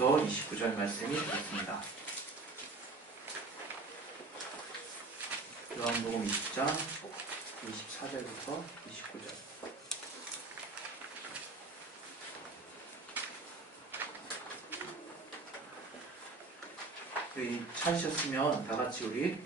18절부터 29절 말씀이 되겠습니다. 요한복음 20장 24절부터 29절. 우리 찾으셨으면 다 같이 우리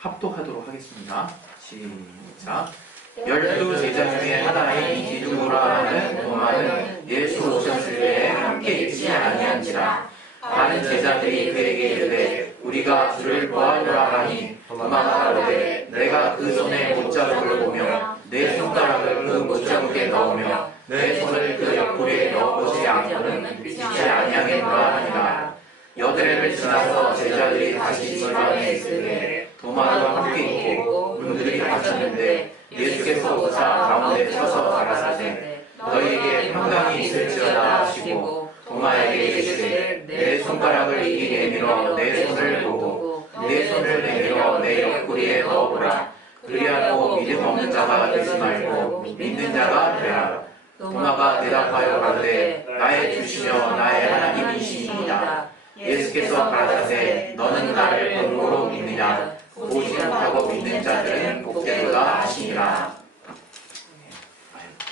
합독하도록 하겠습니다. 시작. 12제자 중에 하나인 디두모라 하는 도마는 예수 오셨을 때에 함께 있지 아니한지라. 많은 제자들이 그에게 이르되 우리가 주를 보았노라 하니 도마가 가로되 내가 그 손에 못자국을 보며 내 손가락을 그 못자국에 넣으며 내 손을 그 옆구리에 넣어보지 않고는 믿지 아니하겠노라 하니라. 여드레를 지나서 제자들이 다시 집 안에 있으되 도마와 함께 있고 문들이 닫혔는데 예수께서 오사 가운데 서서 가라사대 너희에게 평강이 있을지어다 하시고 도마에게 이르시되 내 손가락을 이 내밀어 내 손을 보고 내 손을 내밀어 내 옆구리에 넣어보라. 그리하고 믿음 없는 자가 되지 말고 믿는 자가 되라. 도마가 대답하여 가로되 나의 주시며 나의 하나님이시니이다. 예수께서 가라사대 너는 나를 본고로 믿느냐. 보지 못하고 믿는 자들은 복되도다 하시니라.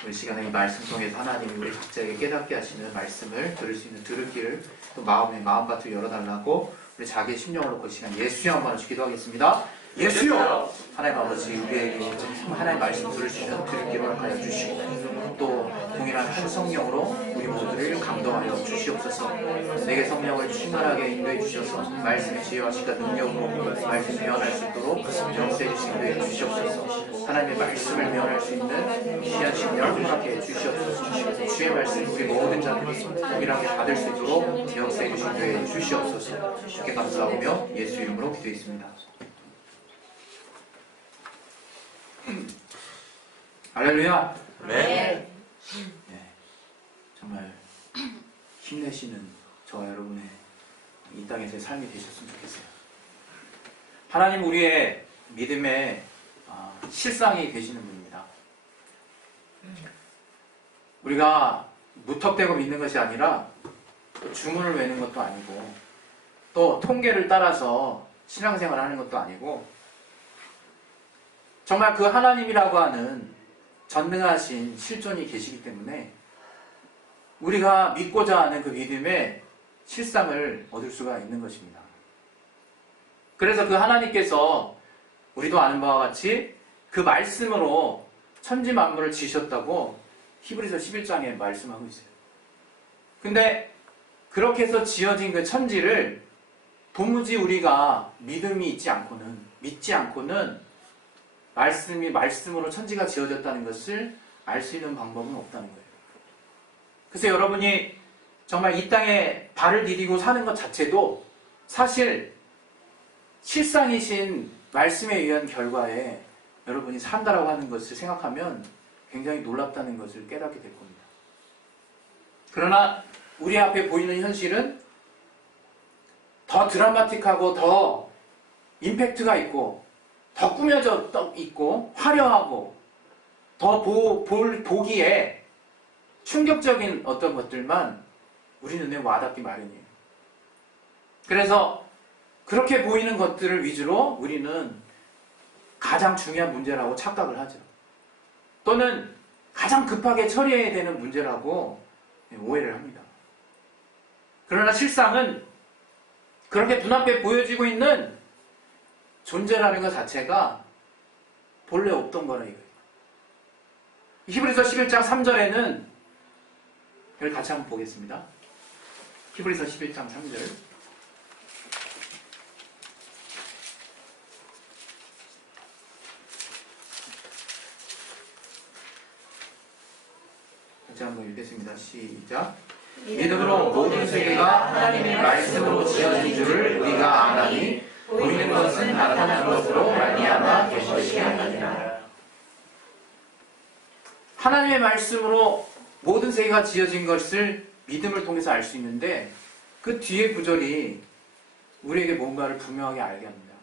우리 시간에 이 말씀 통해서 하나님이 우리 각자에게 깨닫게 하시는 말씀을 들을 수 있는 들을 길을 또 마음밭을 열어달라고 우리 자기의 심령을 놓고 이 시간 예수여 한번 기도하겠습니다. 예수여! 하나님 아버지 우리에게 하나님의 말씀 들을 수 있는 들을 길을 허락하여 주시고 또 동일한 한 성령으로 우리 모두를 감동하여 주시옵소서. 내게 성령을 충만하게 인도해 주셔서 말씀의 지혜와 시간 능력으로 말씀을 면할 수 있도록 역사해 주시기 위해 주시옵소서. 하나님의 말씀을 면할 수 있는 귀한 심령을 허락해 주시옵소서. 주의 말씀 우리 모든 자들이 동일하게 받을 수 있도록 역사해 주시기 위해 주시옵소서. 주께 감사하며 예수 이름으로 기도했습니다. 할렐루야. 네. 정말 힘내시는 저와 여러분의 이 땅에서의 삶이 되셨으면 좋겠어요. 하나님 우리의 믿음의 실상이 되시는 분입니다. 우리가 무턱대고 믿는 것이 아니라 주문을 외는 것도 아니고 또 통계를 따라서 신앙생활을 하는 것도 아니고 정말 그 하나님이라고 하는 전능하신 실존이 계시기 때문에 우리가 믿고자 하는 그 믿음의 실상을 얻을 수가 있는 것입니다. 그래서 그 하나님께서 우리도 아는 바와 같이 그 말씀으로 천지 만물을 지으셨다고 히브리서 11장에 말씀하고 있어요. 근데 그렇게 해서 지어진 그 천지를 도무지 우리가 믿음이 있지 않고는 믿지 않고는 말씀으로 천지가 지어졌다는 것을 알 수 있는 방법은 없다는 거예요. 그래서 여러분이 정말 이 땅에 발을 디디고 사는 것 자체도 사실 실상이신 말씀에 의한 결과에 여러분이 산다라고 하는 것을 생각하면 굉장히 놀랍다는 것을 깨닫게 될 겁니다. 그러나 우리 앞에 보이는 현실은 더 드라마틱하고 더 임팩트가 있고 더 꾸며져 있고 화려하고 더 보기에 충격적인 어떤 것들만 우리 눈에 와닿기 마련이에요. 그래서 그렇게 보이는 것들을 위주로 우리는 가장 중요한 문제라고 착각을 하죠. 또는 가장 급하게 처리해야 되는 문제라고 오해를 합니다. 그러나 실상은 그렇게 눈앞에 보여지고 있는 존재라는 것 자체가 본래 없던 거라 이거예요. 히브리서 11장 3절에는 이걸 같이 한번 보겠습니다. 히브리서 11장 3절. 같이 한번 읽겠습니다. 시작. 믿음으로 모든 세계가 하나님의 말씀으로 지어진 줄을 우리가 아나니 보이는 것은 나타난 것으로 말미암아 된 것이 아니라. 하나님의 말씀으로 모든 세계가 지어진 것을 믿음을 통해서 알 수 있는데 그 뒤에 구절이 우리에게 뭔가를 분명하게 알게 합니다.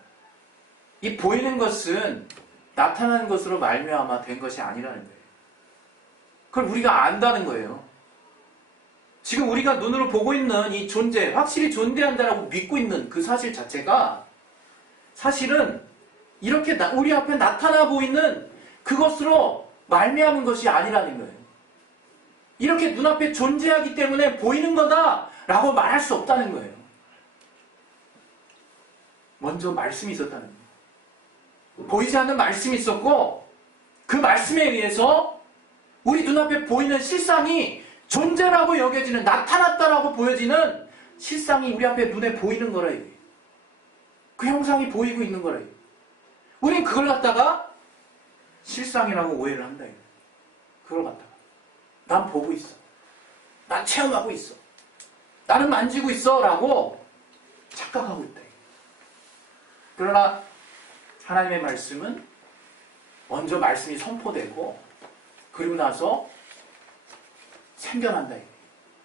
이 보이는 것은 나타나는 것으로 말미암아 된 것이 아니라는 거예요. 그걸 우리가 안다는 거예요. 지금 우리가 눈으로 보고 있는 이 존재, 확실히 존재한다라고 믿고 있는 그 사실 자체가 사실은 이렇게 우리 앞에 나타나 보이는 그것으로 말미암은 것이 아니라는 거예요. 이렇게 눈앞에 존재하기 때문에 보이는 거다라고 말할 수 없다는 거예요. 먼저 말씀이 있었다는 거예요. 보이지 않는 말씀이 있었고 그 말씀에 의해서 우리 눈앞에 보이는 실상이 존재라고 여겨지는, 나타났다라고 보여지는 실상이 우리 앞에 눈에 보이는 거라 이거예요. 그 형상이 보이고 있는 거라 이거예요. 우린 그걸 갖다가 실상이라고 오해를 한다 이거예요. 그걸 갖다가 난 보고 있어, 난 체험하고 있어, 나는 만지고 있어 라고 착각하고 있다 이거예요. 그러나 하나님의 말씀은 먼저 말씀이 선포되고 그리고 나서 생겨난다 이거예요.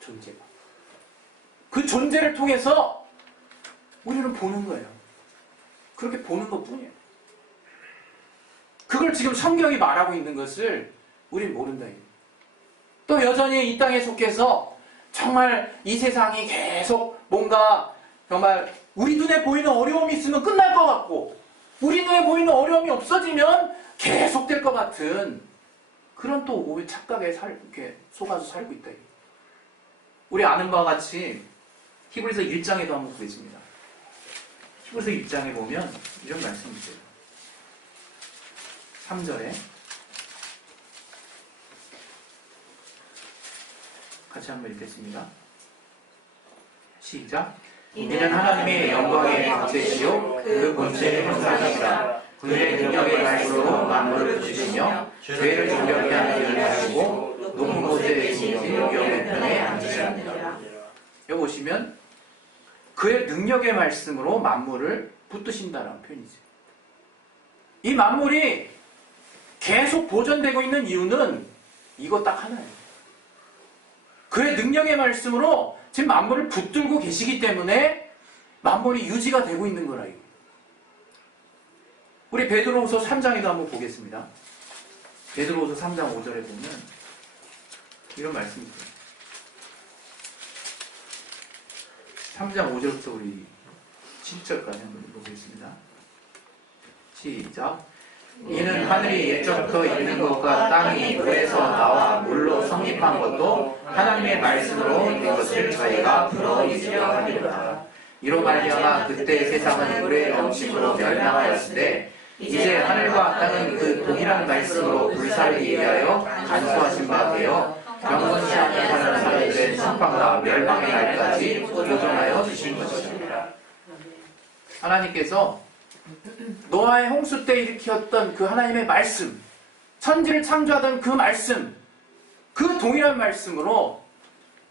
존재가. 그 존재를 통해서 우리는 보는 거예요. 그렇게 보는 것뿐이에요. 그걸 지금 성경이 말하고 있는 것을 우린 모른다 이거예요. 또 여전히 이 땅에 속해서 정말 이 세상이 계속 뭔가 정말 우리 눈에 보이는 어려움이 있으면 끝날 것 같고 우리 눈에 보이는 어려움이 없어지면 계속될 것 같은 그런 또 오해 착각에 이렇게 속아서 살고 있다. 우리 아는 바와 같이 히브리서 1장에도 한번 보겠습니다. 히브리서 1장에 보면 이런 말씀이 있어요. 3절에 같이 한번 읽겠습니다. 시작. 이는 하나님의 영광의 광채시요 그 본체의 형상이시라. 그의 능력의 말씀으로 만물을 주시며 죄를 정결케 하는 일을 하시고 높은 곳에 계신 영의 편에 앉으시랍니다. 여기 보시면 그의 능력의 말씀으로 만물을 붙드신다라는 표현이죠. 이 만물이 계속 보존되고 있는 이유는 이거 딱 하나예요. 그의 능력의 말씀으로 지금 만물을 붙들고 계시기 때문에 만물이 유지가 되고 있는 거라 이거. 우리 베드로후서 3장에도 한번 보겠습니다. 베드로후서 3장 5절에 보면 이런 말씀이 있어요. 3장 5절부터 우리 7절까지 한번 보겠습니다. 시작. 이는 하늘이 옛적부터 있는 것과 땅이 물에서 나와 물로 성립한 것도 하나님의 말씀으로 있는 것을 저희가 풀어있으려 합니다. 이로 말미암아 그때 세상은 물의 넘침으로 멸망하였을 때 이제 하늘과 땅은 그 동일한 말씀으로 불사르기 위하여 간수하신 바 되어 경건치 않게 사는 사람들의 심판과 멸망의 날까지 보존하여 주신 것입니다. 하나님께서 노아의 홍수 때 일으켰던 그 하나님의 말씀, 천지를 창조하던 그 말씀, 그 동일한 말씀으로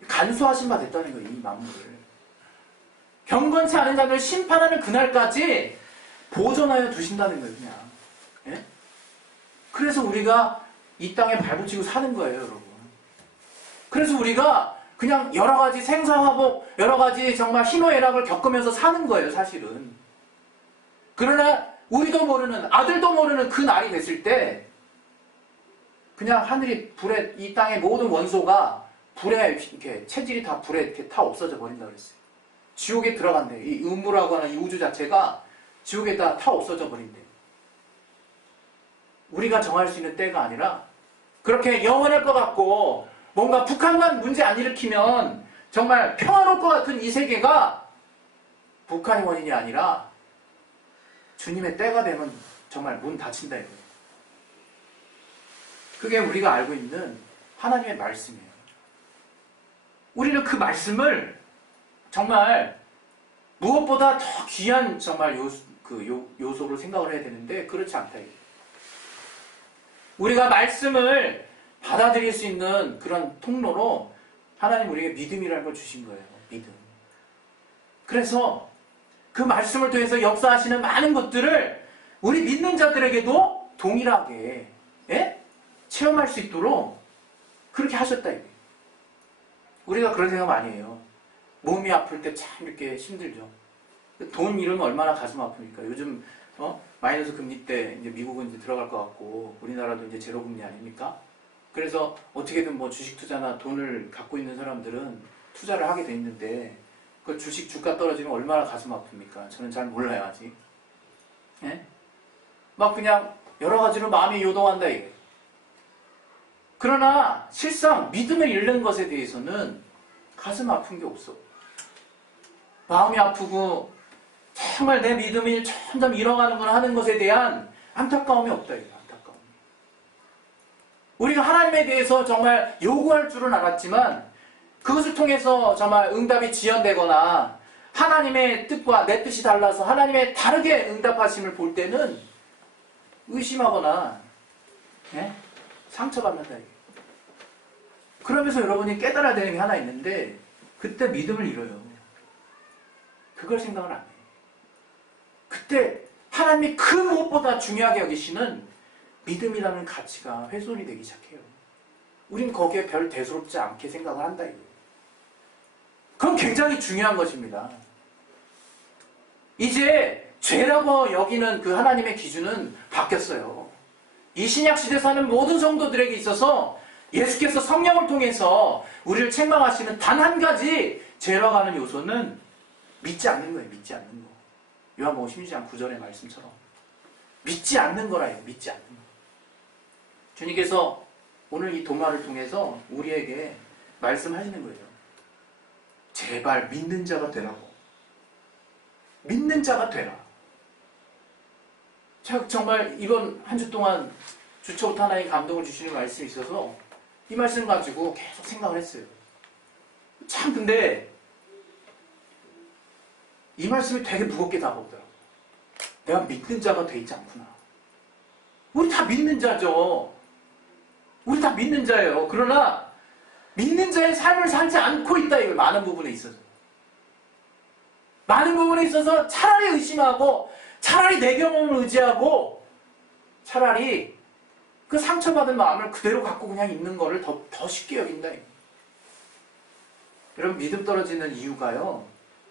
간수하신 바 됐다는 거예요. 이 만물을 경건치 않은 자들을 심판하는 그날까지 보존하여 두신다는 거예요. 그냥. 예? 그래서 우리가 이 땅에 발붙이고 사는 거예요, 여러분. 그래서 우리가 그냥 여러 가지 생사화복, 여러 가지 정말 희노애락을 겪으면서 사는 거예요, 사실은. 그러나 우리도 모르는, 아들도 모르는 그 날이 됐을 때 그냥 하늘이 불에, 이 땅의 모든 원소가 불에 이렇게 체질이 다 불에 이렇게 다 없어져 버린다 그랬어요. 지옥에 들어간대. 이 음부라고 하는 이 우주 자체가 지옥에다 다 없어져 버린대. 우리가 정할 수 있는 때가 아니라 그렇게 영원할 것 같고 뭔가 북한만 문제 안 일으키면 정말 평화로울 것 같은 이 세계가 북한이 원인이 아니라 주님의 때가 되면 정말 문 닫힌다 이거예요. 그게 우리가 알고 있는 하나님의 말씀이에요. 우리는 그 말씀을 정말 무엇보다 더 귀한 정말 요소로 생각을 해야 되는데 그렇지 않다 이거예요. 우리가 말씀을 받아들일 수 있는 그런 통로로 하나님 우리에게 믿음이라는 걸 주신 거예요. 믿음. 그래서 그 말씀을 통해서 역사하시는 많은 것들을 우리 믿는 자들에게도 동일하게 체험할 수 있도록 그렇게 하셨다 이거예요. 우리가 그런 생각 많이 해요. 몸이 아플 때 참 이렇게 힘들죠. 돈 잃으면 얼마나 가슴 아픕니까? 요즘 마이너스 금리 때 이제 미국은 이제 들어갈 것 같고 우리나라도 이제 제로 금리 아닙니까? 그래서 어떻게든 뭐 주식 투자나 돈을 갖고 있는 사람들은 투자를 하게 돼 있는데 그 주식 주가 떨어지면 얼마나 가슴 아픕니까? 저는 잘 몰라요 아직. 예? 막 그냥 여러 가지로 마음이 요동한다 이게. 그러나 실상 믿음을 잃는 것에 대해서는 가슴 아픈 게 없어. 마음이 아프고 정말 내 믿음이 점점 잃어가는구나 하는 것에 대한 안타까움이 없다 이게. 안타까움. 우리가 하나님에 대해서 정말 요구할 줄은 알았지만 그것을 통해서 정말 응답이 지연되거나 하나님의 뜻과 내 뜻이 달라서 하나님의 다르게 응답하심을 볼 때는 의심하거나 상처받는다 이게. 그러면서 여러분이 깨달아야 되는 게 하나 있는데 그때 믿음을 잃어요. 그걸 생각을 안 해요. 그때 하나님이 그 무엇보다 중요하게 여기시는 믿음이라는 가치가 훼손이 되기 시작해요. 우린 거기에 별 대수롭지 않게 생각을 한다 이거예요. 그건 굉장히 중요한 것입니다. 이제 죄라고 여기는 그 하나님의 기준은 바뀌었어요. 이 신약 시대 사는 모든 성도들에게 있어서 예수께서 성령을 통해서 우리를 책망하시는 단 한 가지 죄라고 하는 요소는 믿지 않는 거예요. 믿지 않는 거. 요한복음 16장 9절의 말씀처럼 믿지 않는 거라요. 믿지 않는 거. 주님께서 오늘 이 도마를 통해서 우리에게 말씀하시는 거예요. 제발 믿는 자가 되라고. 믿는 자가 되라. 제가 정말 이번 한 주 동안 주초부터 하나님 감동을 주시는 말씀이 있어서 이 말씀 가지고 계속 생각을 했어요. 참 근데 이 말씀이 되게 무겁게 다가오더라고요. 내가 믿는 자가 돼 있지 않구나. 우리 다 믿는 자죠. 우리 다 믿는 자예요. 그러나 믿는 자의 삶을 살지 않고 있다 이걸 많은 부분에 있어서. 많은 부분에 있어서 차라리 의심하고 차라리 내 경험을 의지하고 차라리 그 상처받은 마음을 그대로 갖고 그냥 있는 거를 더 쉽게 여긴다. 여러분 믿음 떨어지는 이유가요.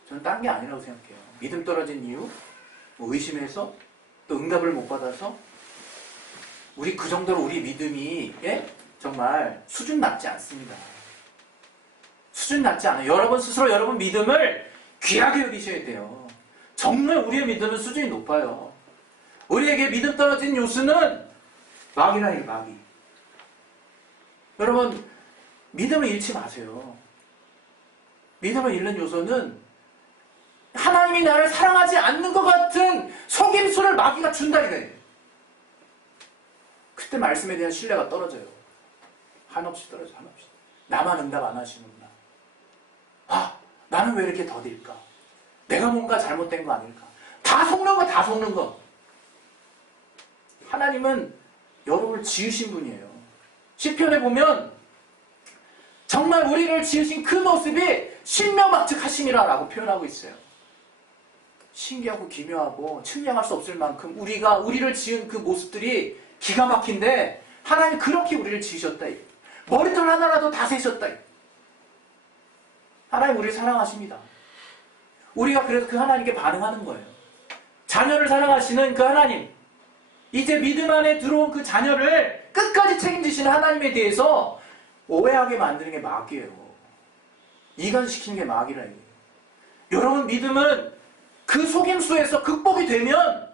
저는 딴 게 아니라고 생각해요. 믿음 떨어진 이유, 뭐 의심해서 또 응답을 못 받아서 우리 그 정도로 우리 믿음이 정말 수준 낮지 않습니다. 수준 낮지 않아요. 여러분 스스로 여러분 믿음을 귀하게 여기셔야 돼요. 정말 우리의 믿음은 수준이 높아요. 우리에게 믿음 떨어진 요소는 마귀라니 마귀. 여러분 믿음을 잃지 마세요. 믿음을 잃는 요소는 하나님이 나를 사랑하지 않는 것 같은 속임수를 마귀가 준다 이거예요. 그때 말씀에 대한 신뢰가 떨어져요. 한없이 떨어져. 한없이. 나만 응답 안 하시는구나. 아, 나는 왜 이렇게 더딜까? 내가 뭔가 잘못된 거 아닐까? 다 속는 거, 다 속는 거. 하나님은 여러분을 지으신 분이에요. 시편에 보면 정말 우리를 지으신 그 모습이 신명막측하심이라 라고 표현하고 있어요. 신기하고 기묘하고 측량할 수 없을 만큼 우리를 지은 그 모습들이 기가 막힌데 하나님 그렇게 우리를 지으셨다. 머리털 하나라도 다 세셨다. 하나님 우리를 사랑하십니다. 우리가 그래서 그 하나님께 반응하는 거예요. 자녀를 사랑하시는 그 하나님, 이제 믿음 안에 들어온 그 자녀를 끝까지 책임지시는 하나님에 대해서 오해하게 만드는 게 마귀예요. 이간시키는 게 마귀라 이거예요. 여러분 믿음은 그 속임수에서 극복이 되면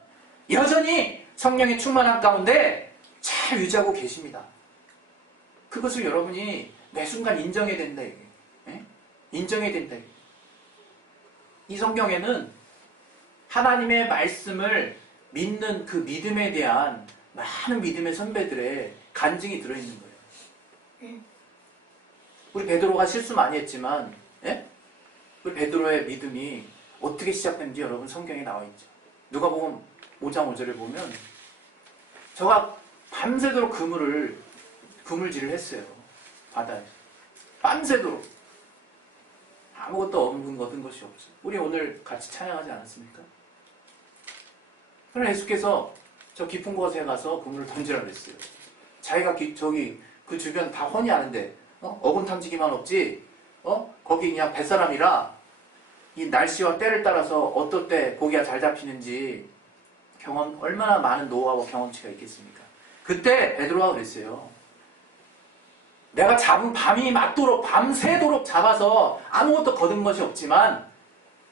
여전히 성령의 충만한 가운데 잘 유지하고 계십니다. 그것을 여러분이 매 순간 인정해야 된다 이게. 인정해야 된다 이게. 이 성경에는 하나님의 말씀을 믿는 그 믿음에 대한 많은 믿음의 선배들의 간증이 들어있는 거예요. 우리 베드로가 실수 많이 했지만 우리 베드로의 믿음이 어떻게 시작된지 여러분 성경에 나와 있죠. 누가복음 5장 5절을 보면 저가 밤새도록 그물질을 했어요. 바다에서. 밤새도록. 아무것도 얻은 것이 없어요. 우리 오늘 같이 찬양하지 않았습니까? 그러나 예수께서 저 깊은 곳에 가서 그물을 던지라고 그랬어요. 자기가 저기 그 주변 다 훤히 아는데 어군 탐지기만 없지 거기 그냥 뱃사람이라 이 날씨와 때를 따라서 어떨 때 고기가 잘 잡히는지 얼마나 많은 노하우와 경험치가 있겠습니까? 그때 베드로가 그랬어요. 내가 잡은 밤이 맞도록 밤새도록 잡아서 아무것도 거둔 것이 없지만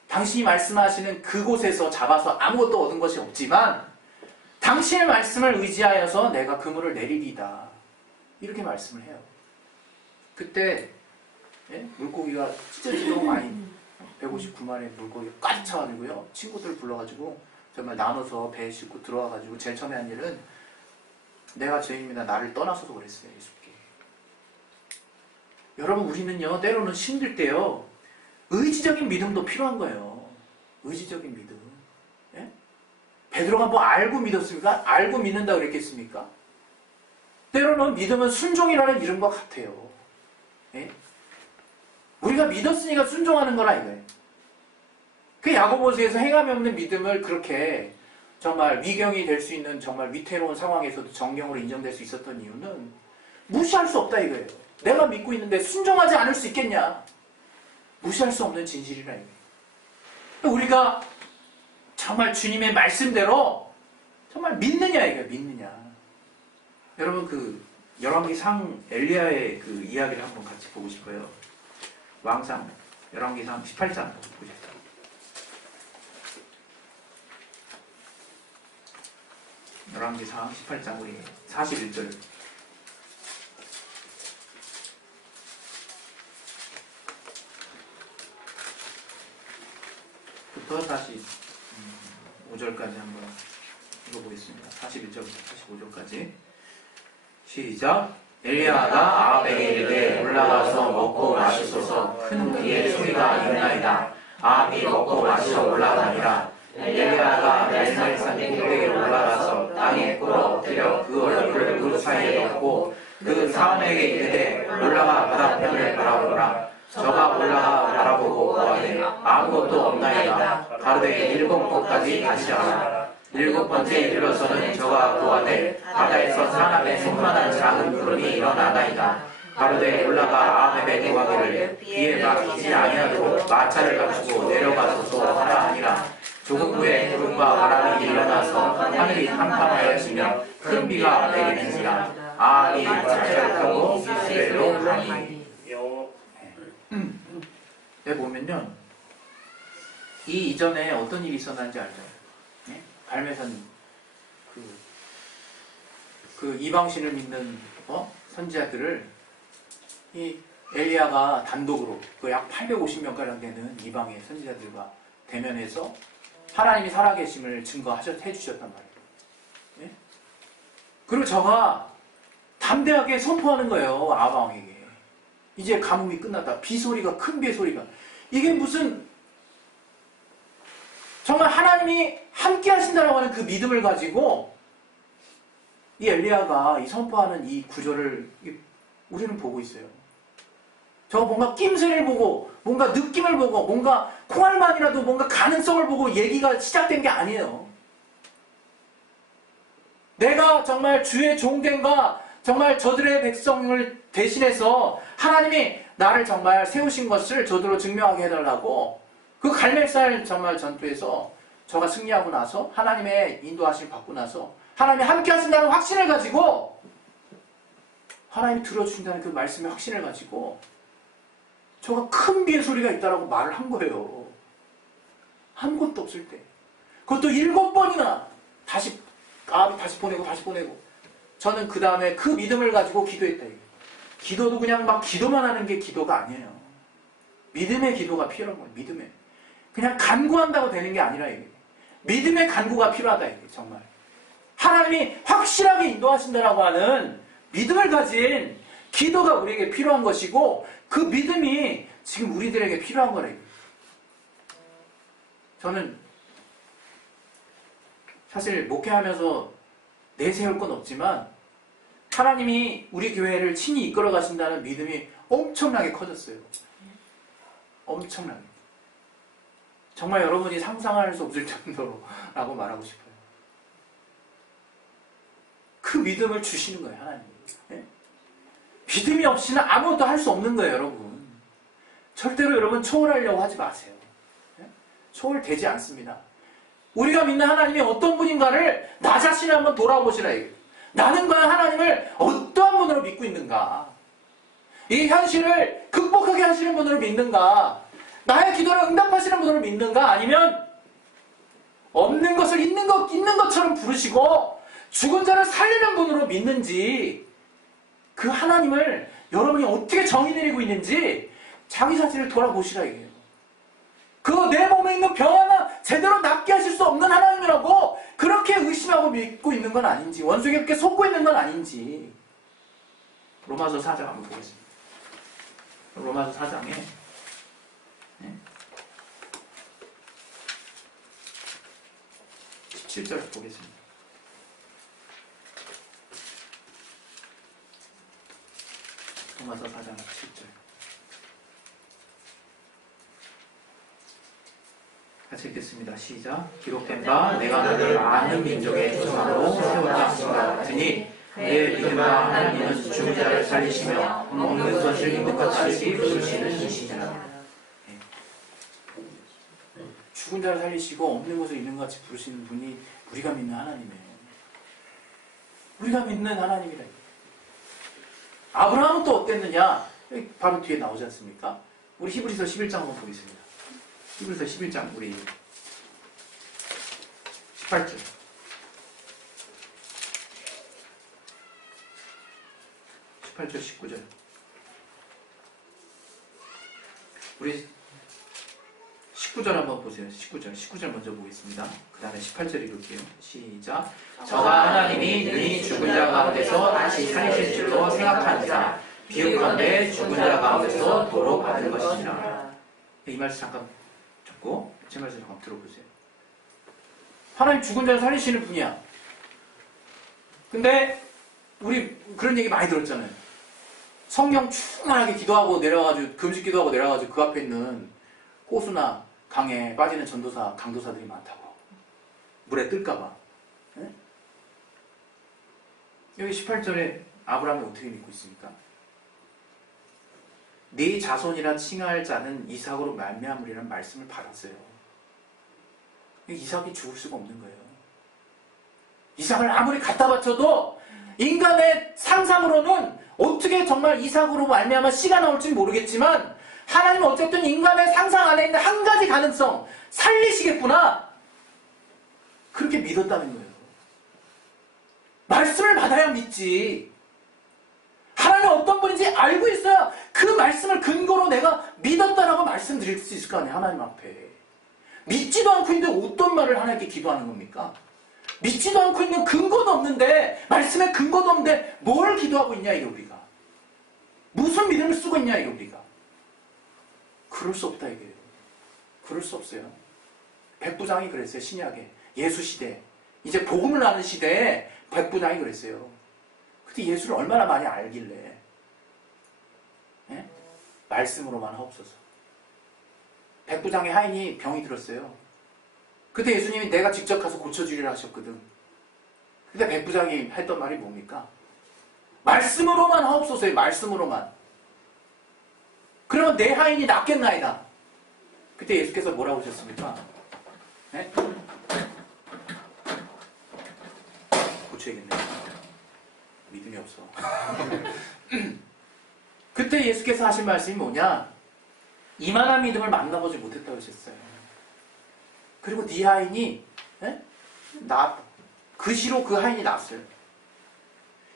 당신이 말씀하시는 그곳에서 잡아서 아무것도 얻은 것이 없지만 당신의 말씀을 의지하여서 내가 그물을 내리리다. 이렇게 말씀을 해요. 그때 물고기가 진짜 너무 많이 159마리의 물고기가 꽉 차가지고요. 친구들 불러가지고 정말 나눠서 배에 싣고 들어와가지고 제일 처음에 한 일은 내가 죄인입니다. 나를 떠나서도 그랬어요. 예수께. 여러분 우리는요 때로는 힘들 때요 의지적인 믿음도 필요한 거예요. 의지적인 믿음. 예? 베드로가 뭐 알고 믿었습니까? 알고 믿는다고 그랬겠습니까? 때로는 믿음은 순종이라는 이름과 같아요. 예? 우리가 믿었으니까 순종하는 거라 이거예요. 그 야고보서에서 행함이 없는 믿음을 그렇게 정말 위경이 될 수 있는 정말 위태로운 상황에서도 정경으로 인정될 수 있었던 이유는 무시할 수 없다 이거예요. 내가 믿고 있는데 순종하지 않을 수 있겠냐? 무시할 수 없는 진실이라 이거예요. 우리가 정말 주님의 말씀대로 정말 믿느냐 이거예요. 믿느냐. 여러분 그 열왕기상 엘리야의 그 이야기를 한번 같이 보고 싶어요. 왕상 열왕기상 18장 보십시오. 열왕기상 18장 우리 41절 부터 다시 5절까지 한번 읽어보겠습니다. 41절부터 45절까지 시작. 엘리야가 아합에게 이르되 올라가서 먹고 마시소서. 큰 그의 소리가 있나이다. 아합이 먹고 마시러 올라가니라. 엘리야가 멜살산 꼭대기에 올라가서 땅에 꿇어 엎드려 그 얼굴을 무릎 사이에 넣고 그 사람에게 이르되 올라가 바다편을 바라보라. 저가 올라가 바라보고 보아되 아무것도 없나이다. 가로되 7곳까지 가시라. 7번째 이르러서는 저가 보아되 바다에서 사람의 손만한 작은 구름이 일어나나이다. 가로되 올라가 아합에게 구하기를 비에 막히지 아니하도록 마차를 갖추고 내려가소서 하라 하니라. 조금 후에 구름과 바람이 일어나서 하늘이 한판하여지며 큰 비가 내리니라. 아합이 마차를 타고 이스라엘로 가니. 여기 보면요, 이 이전에 어떤 일이 있었는지 알죠? 네? 갈매선 그 이방신을 믿는 선지자들을 이 엘리야가 단독으로 그 약 850명가량 되는 이방의 선지자들과 대면해서 하나님이 살아계심을 해주셨단 말이에요. 네? 그리고 저가 담대하게 선포하는 거예요. 아합 왕에게. 이제 가뭄이 끝났다. 비소리가, 큰 비소리가. 이게 무슨 정말 하나님이 함께 하신다라고 하는 그 믿음을 가지고 이 엘리야가 이 선포하는 이 구절을 우리는 보고 있어요. 저 뭔가 낌새를 보고 뭔가 느낌을 보고 뭔가 콩알만이라도 뭔가 가능성을 보고 얘기가 시작된 게 아니에요. 내가 정말 주의 종됨과 정말 저들의 백성을 대신해서 하나님이 나를 정말 세우신 것을 저들로 증명하게 해달라고 그 갈멜살 정말 전투에서 저가 승리하고 나서 하나님의 인도하심을 받고 나서 하나님이 함께 하신다는 확신을 가지고 하나님이 들어주신다는 그 말씀의 확신을 가지고 저가 큰 비의 소리가 있다라고 말을 한 거예요. 아무것도 없을 때. 그것도 7번이나 아합이 다시 보내고 저는 그 다음에 그 믿음을 가지고 기도했다. 기도도 그냥 막 기도만 하는 게 기도가 아니에요. 믿음의 기도가 필요한 거예요. 믿음의. 그냥 간구한다고 되는 게 아니라 이게. 믿음의 간구가 필요하다. 이게 정말. 하나님이 확실하게 인도하신다라고 하는 믿음을 가진 기도가 우리에게 필요한 것이고 그 믿음이 지금 우리들에게 필요한 거래요. 저는 사실 목회하면서 내세울 건 없지만 하나님이 우리 교회를 친히 이끌어 가신다는 믿음이 엄청나게 커졌어요. 엄청나게. 정말 여러분이 상상할 수 없을 정도라고 말하고 싶어요. 그 믿음을 주시는 거예요, 하나님이. 네? 믿음이 없이는 아무것도 할 수 없는 거예요, 여러분. 절대로 여러분 초월하려고 하지 마세요. 네? 초월되지 않습니다. 우리가 믿는 하나님이 어떤 분인가를 나 자신을 한번 돌아보시라. 나는 과연 하나님을 어떠한 분으로 믿고 있는가? 이 현실을 극복하게 하시는 분으로 믿는가? 나의 기도를 응답하시는 분으로 믿는가? 아니면 없는 것을 있는 것처럼 부르시고 죽은 자를 살리는 분으로 믿는지, 그 하나님을 여러분이 어떻게 정의 내리고 있는지 자기 자신을 돌아보시라 이게요. 그 내 몸에 있는 병 하나 제대로 낫게 하실 수 없는 하나님이라고 그렇게 의심하고 믿고 있는 건 아닌지, 원수에게 그렇게 속고 있는 건 아닌지. 로마서 4장 한번 보겠습니다. 로마서 4장에 17절 보겠습니다. 로마서 4장 17절. 같이 읽겠습니다. 시작. 기록된 바 내가 너를 많은 민족의 조상으로 세웠다 하신 것 같으니 내 믿음과 하나님은 죽은 자를 살리시며 먹는 것을 있는 것 다시 부르시는 이시니라. 죽은 자를 살리시고 없는 것을 있는 것 같이 부르시는 분이 우리가 믿는 하나님이에요. 우리가 믿는 하나님이라. 아브라함은 또 어땠느냐? 바로 뒤에 나오지 않습니까? 우리 히브리서 11장 한번 보겠습니다. 히브리서 11장 우리 18절. 18절 19절. 우리 19절 한번 보세요. 19절 먼저 보겠습니다. 그 다음에 18절 읽을게요. 시작. 저가 하나님이 능히 죽은 자 가운데서 다시 살리실 줄로 생각하니라. 비유컨대 죽은 자 가운데서 도로 받은 것이니라. 이 말씀 잠깐 듣고 제 말씀 잠깐 들어보세요. 하나님 죽은 자를 살리시는 분이야. 근데 우리 그런 얘기 많이 들었잖아요. 성령 충만하게 기도하고 내려가지고 금식 기도하고 내려가지고 그 앞에 있는 호수나 강에 빠지는 전도사, 강도사들이 많다고. 물에 뜰까봐. 네? 여기 18절에 아브라함이 어떻게 믿고 있습니까? 네 자손이라 칭할 자는 이삭으로 말미암으리라는 말씀을 받았어요. 이삭이 죽을 수가 없는 거예요. 이삭을 아무리 갖다 바쳐도 인간의 상상으로는 어떻게 정말 이삭으로 말미암아 씨가 나올지 모르겠지만 하나님은 어쨌든 인간의 상상 안에 있는 한 가지 가능성, 살리시겠구나. 그렇게 믿었다는 거예요. 말씀을 받아야 믿지. 하나님은 어떤 분인지 알고 있어야 그 말씀을 근거로 내가 믿었다라고 말씀드릴 수 있을 거 아니에요. 하나님 앞에. 믿지도 않고 있는데 어떤 말을 하나님께 기도하는 겁니까? 믿지도 않고 있는 근거도 없는데, 말씀에 근거도 없는데 뭘 기도하고 있냐 이게 우리가. 무슨 믿음을 쓰고 있냐 이게 우리가. 그럴 수 없다 이게. 그럴 수 없어요. 백부장이 그랬어요. 신약에. 예수 시대. 이제 복음을 아는 시대에 백부장이 그랬어요. 근데 예수를 얼마나 많이 알길래. 예? 말씀으로만 하옵소서. 백부장의 하인이 병이 들었어요. 그때 예수님이 내가 직접 가서 고쳐주리라 하셨거든. 근데 백부장이 했던 말이 뭡니까? 말씀으로만 하옵소서요. 말씀으로만. 그러면 내 하인이 낫겠나이다. 그때 예수께서 뭐라고 하셨습니까? 네? 고쳐야겠네. 믿음이 없어. 그때 예수께서 하신 말씀이 뭐냐? 이만한 믿음을 만나보지 못했다고 하셨어요. 그리고 네 하인이 그 시로 그 하인이 났어요.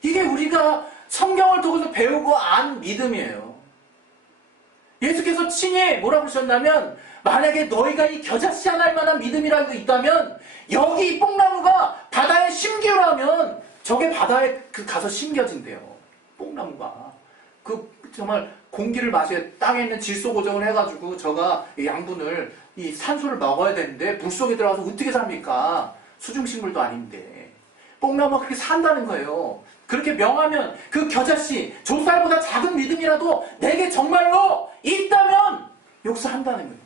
이게 우리가 성경을 통해서 배우고 안 믿음이에요. 예수께서 친히 뭐라고 하셨냐면, 만약에 너희가 이 겨자씨 하나일 만한 믿음이라도 있다면 여기 이 뽕나무가 바다에 심기라면 저게 바다에 가서 심겨진대요. 뽕나무가. 그 정말 공기를 마셔 땅에 있는 질소 고정을 해가지고 저가 양분을 이 산소를 먹어야 되는데 물속에 들어가서 어떻게 삽니까? 수중식물도 아닌데. 뽕나무가 그렇게 산다는 거예요. 그렇게 명하면 그 겨자씨, 조살보다 작은 믿음이라도 내게 정말로 있다면 역사한다는 거예요.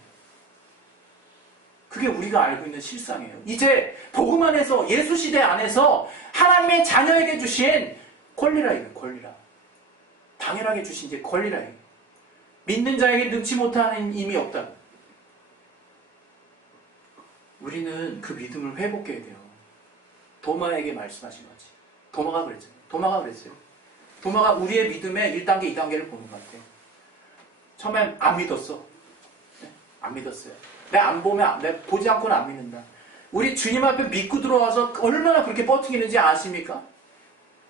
그게 우리가 알고 있는 실상이에요. 이제 복음 안에서, 예수 시대 안에서 하나님의 자녀에게 주신 권리라 이거예요. 권리라. 당연하게 주신 이제 권리라 이거예요. 믿는 자에게 능치 못하는 힘이 없다. 우리는 그 믿음을 회복해야 돼요. 도마에게 말씀하신 거지. 도마가 그랬어요. 도마가 우리의 믿음의 1단계, 2단계를 보는 것 같아요. 처음엔 안 믿었어. 안 믿었어요. 내가 안 보면, 내가 보지 않고는 안 믿는다. 우리 주님 앞에 믿고 들어와서 얼마나 그렇게 버티는지 아십니까?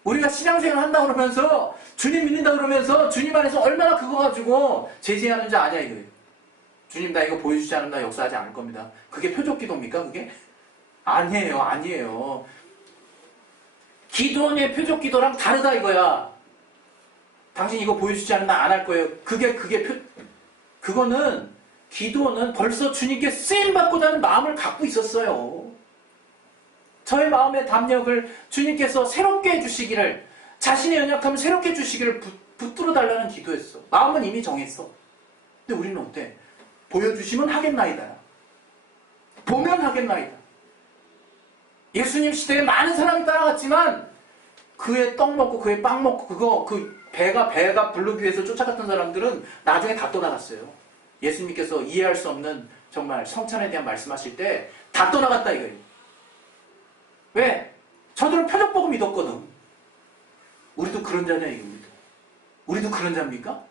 우리가 신앙생활 한다 그러면서 주님 믿는다 그러면서 주님 안에서 얼마나 그거 가지고 제지하는지 아냐 이거예요. 주님 나 이거 보여주지 않으면 나 역사하지 않을 겁니다. 그게 표적 기도입니까 그게? 아니에요. 아니에요. 기도원의 표적 기도랑 다르다 이거야. 당신 이거 보여주지 않으면 나 안 할 거예요. 그거는 기도원은 벌써 주님께 쓰임받고자 하는 마음을 갖고 있었어요. 저의 마음의 담력을 주님께서 새롭게 해주시기를, 자신의 연약함을 새롭게 해주시기를 붙들어 달라는 기도였어. 마음은 이미 정했어. 근데 우리는 어때? 보여주시면 하겠나이다. 보면 하겠나이다. 예수님 시대에 많은 사람이 따라갔지만 그의 떡 먹고 그의 빵 먹고 배가 부르기 위해서 쫓아갔던 사람들은 나중에 다 떠나갔어요. 예수님께서 이해할 수 없는 정말 성찬에 대한 말씀하실 때 다 떠나갔다 이거예요. 왜? 저들은 표적 보고 믿었거든. 우리도 그런 자냐 이겁니다. 우리도 그런 자입니까?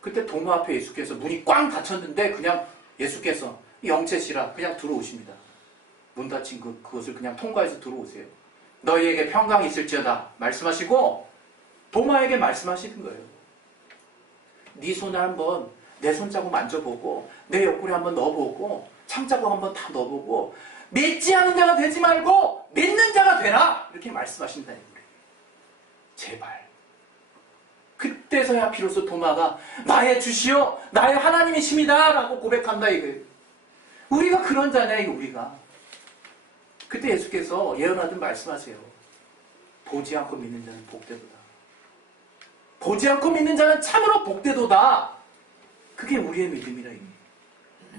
그때 도마 앞에 예수께서 문이 꽝 닫혔는데 그냥 예수께서 영채시라 그냥 들어오십니다. 문 닫힌 그것을 그냥 통과해서 들어오세요. 너희에게 평강이 있을지어다 말씀하시고 도마에게 말씀하시는 거예요. 네 손을 한번 내 손자국 만져보고 내 옆구리 한번 넣어보고 창자국 한번 다 넣어보고 믿지 않은 자가 되지 말고 믿는 자가 되라 이렇게 말씀하신다 이거예요. 제발. 그때서야 비로소 도마가 나의 주시오 나의 하나님이십니다 라고 고백한다 이거예요. 우리가 그런 자냐 이거 우리가. 그때 예수께서 예언하듯 말씀하세요. 보지 않고 믿는 자는 복되도다. 보지 않고 믿는 자는 참으로 복되도다. 그게 우리의 믿음이라 이거예요.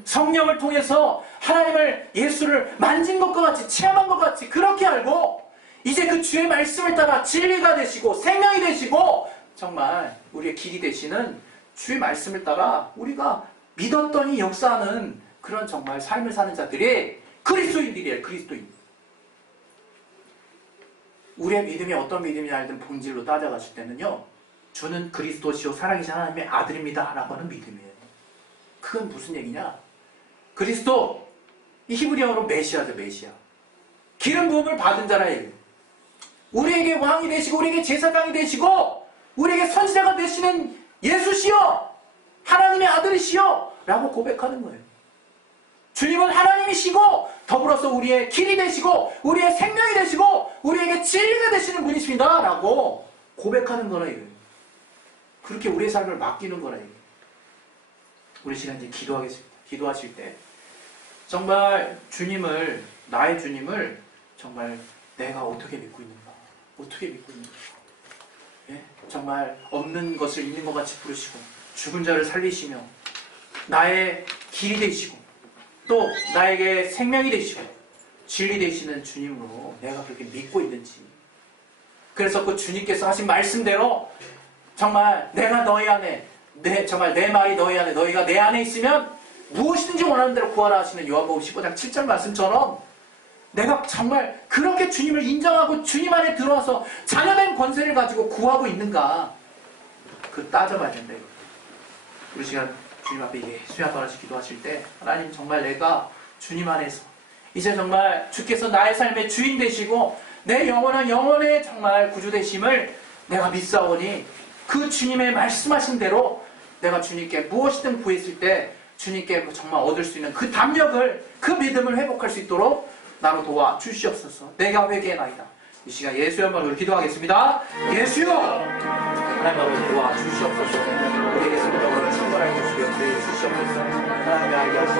성령을 통해서 하나님을 예수를 만진 것과 같이 체험한 것 같이 그렇게 알고 이제 그 주의 말씀을 따라 진리가 되시고 생명이 되시고 정말 우리의 길이 되시는 주의 말씀을 따라 우리가 믿었더니 역사하는 그런 정말 삶을 사는 자들이 그리스도인들이에요. 그리스도인. 우리의 믿음이 어떤 믿음이냐든 본질로 따져갔을 때는요. 주는 그리스도시요 살아계신 하나님의 아들입니다 라고 하는 믿음이에요. 그건 무슨 얘기냐? 그리스도, 이 히브리어로 메시아죠, 메시아. 기름 부음을 받은 자라 얘기예요. 우리에게 왕이 되시고 우리에게 제사장이 되시고 우리에게 선지자가 되시는 예수시여 하나님의 아들이시여 라고 고백하는 거예요. 주님은 하나님이시고 더불어서 우리의 길이 되시고 우리의 생명이 되시고 우리에게 진리가 되시는 분이십니다 라고 고백하는 거라 이거예요. 그렇게 우리의 삶을 맡기는 거라 이거예요. 우리 시간 이제 기도하겠습니다. 기도하실 때 정말 주님을, 나의 주님을 정말 내가 어떻게 믿고 있는가, 어떻게 믿고 있는가. 예? 정말 없는 것을 있는 것 같이 부르시고 죽은 자를 살리시며 나의 길이 되시고 또 나에게 생명이 되시고 진리 되시는 주님으로 내가 그렇게 믿고 있는지. 그래서 그 주님께서 하신 말씀대로 정말 내가 너희 안에 정말 내 말이 너희 안에 너희가 내 안에 있으면 무엇이든지 원하는 대로 구하라 하시는 요한복음 15장 7절 말씀처럼 내가 정말 그렇게 주님을 인정하고 주님 안에 들어와서 자녀된 권세를 가지고 구하고 있는가 그 따져봐야 된다. 우리 시간 주님 앞에 예수의 한 번씩 기도하실 때 하나님 정말 내가 주님 안에서 이제 정말 주께서 나의 삶의 주인 되시고 내 영원한 영혼의 정말 구주 되심을 내가 믿사오니 그 주님의 말씀하신 대로 내가 주님께 무엇이든 구했을 때 주님께 정말 얻을 수 있는 그 담력을, 그 믿음을 회복할 수 있도록 나로 도와 주시옵소서. 내가 회개하나이다. 이 시간 예수의 한번으로 기도하겠습니다. 예수여! 하나님 아버지 도와 주시옵소서. 우리에게 성령을 충만하게 주시옵소서. 하나님의 아이가